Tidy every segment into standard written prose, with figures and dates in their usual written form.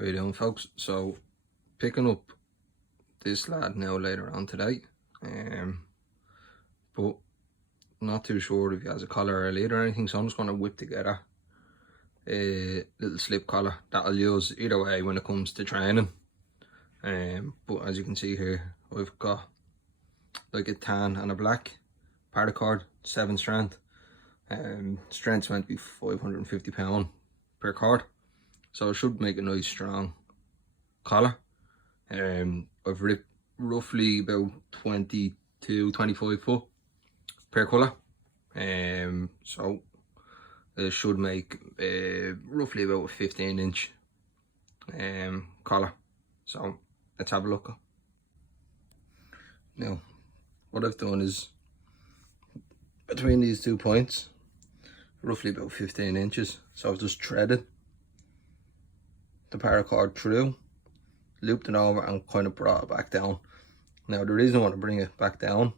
How you doing, folks? So picking up this lad now later on today, but not too sure if he has a collar or a lead or anything, so I'm just going to whip together a little slip collar that I'll use either way when it comes to training. But as you can see here, I've got like a tan and a black Paracord 7 strand. Strength's meant to be 550 pound per cord, so it should make a nice strong collar. I've ripped roughly about 22-25 foot per colour, so it should make roughly about a 15-inch collar. So let's have a look. Now what I've done is between these 2 points, roughly about 15 inches, so I've just threaded the paracord through, looped it over and kind of brought it back down. Now the reason I want to bring it back down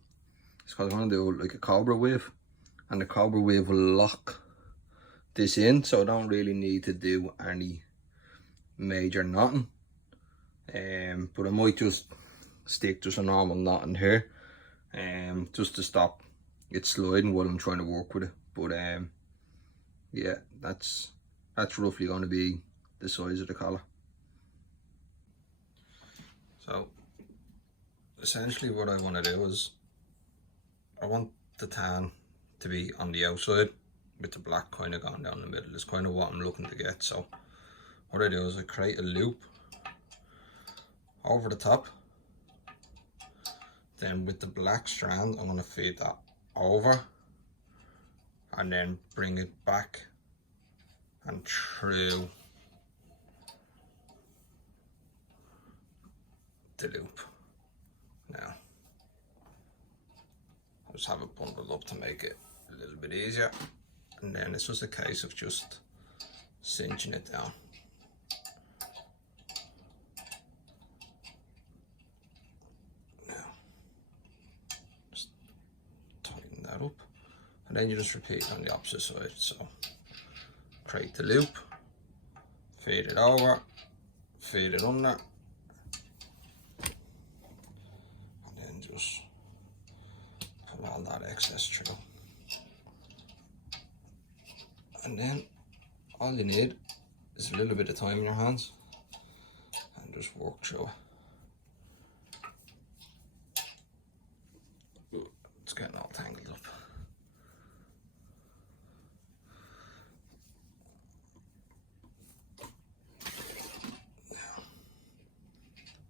is because I want to do like a cobra wave, and the cobra wave will lock this in, so I don't really need to do any major knotting. But I might just stick just a normal knot in here, just to stop it sliding while I'm trying to work with it. But yeah, that's roughly going to be the size of the collar. So essentially what I want to do is I want the tan to be on the outside with the black kind of going down the middle. Is kind of what I'm looking to get. So what I do is I create a loop over the top, then with the black strand I'm going to feed that over and then bring it back and through the loop. Now I'll just have it bundled up to make it a little bit easier, and then it's just a case of just cinching it down. Now just tighten that up, and then you just repeat on the opposite side. So create the loop, feed it over, feed it under, and then just pull all that excess through. And then all you need is a little bit of time in your hands and just work through it. It's getting all tangled up.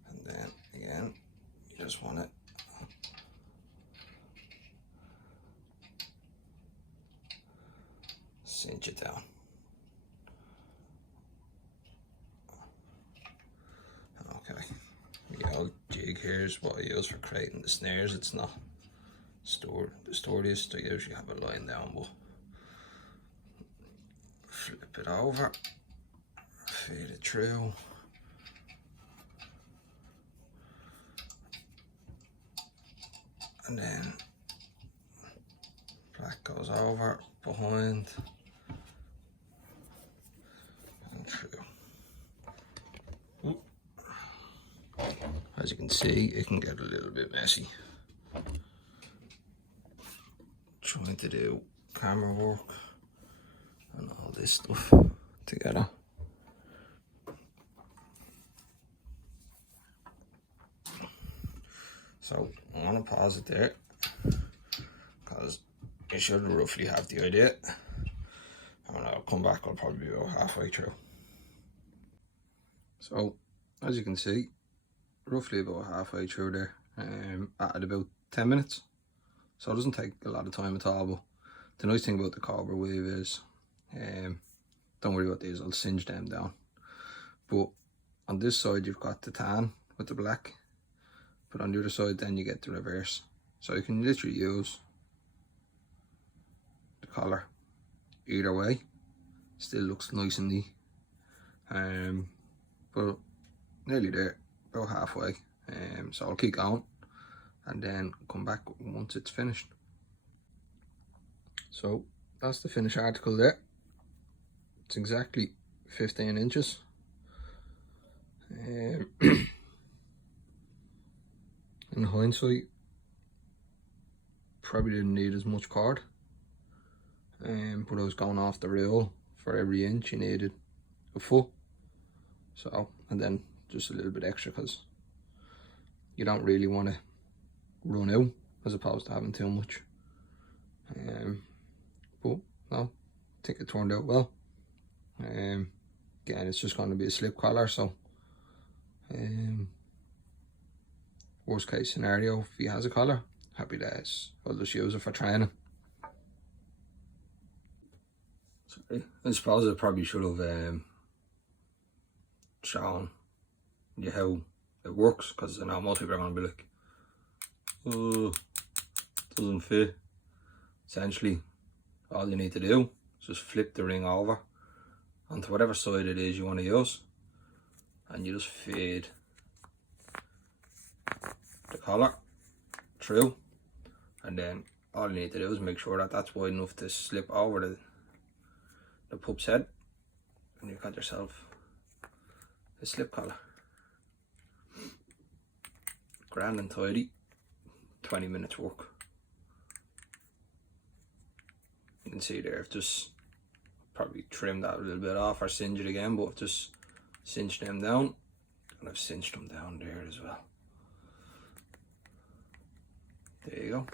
And then again, you just want to cinch it down. Okay, the old jig here is what I use for creating the snares. It's not the sturdiest. I usually have a line down, but flip it over, feed it through, and then black goes over, behind, and through. As you can see, it can get a little bit messy trying to do camera work and all this stuff together. So I'm going to pause it there because you should roughly have the idea, and I'll come back. I'll probably be about halfway through. So as you can see, roughly about halfway through there, at about 10 minutes, so it doesn't take a lot of time at all. But the nice thing about the cobra wave is, don't worry about these, I'll singe them down. But on this side you've got the tan with the black, but on the other side then you get the reverse, so you can literally use the collar either way. Still looks nice and neat. But nearly there, about halfway. So I'll keep going and then come back once it's finished. So that's the finished article there. It's exactly 15 inches. In hindsight, probably didn't need as much cord, but I was going off the rule. For every inch you needed a foot, so, and then just a little bit extra because you don't really want to run out as opposed to having too much. But no, I think it turned out well. Again, it's just going to be a slip collar, so worst case scenario, if he has a collar, happy days, I'll just use it for training. Sorry, I suppose I probably should have shown you how it works, because I know most people are going to be like, oh, it doesn't fit. Essentially, all you need to do is just flip the ring over onto whatever side it is you want to use, and you just feed the collar through, and then all you need to do is make sure that that's wide enough to slip over the pup's head, and you've got yourself a slip collar. Grand and tidy, 20 minutes work. You can see there, I've just probably trimmed that a little bit off or singed it again, but I've just cinched them down, and I've cinched them down there as well. There you go.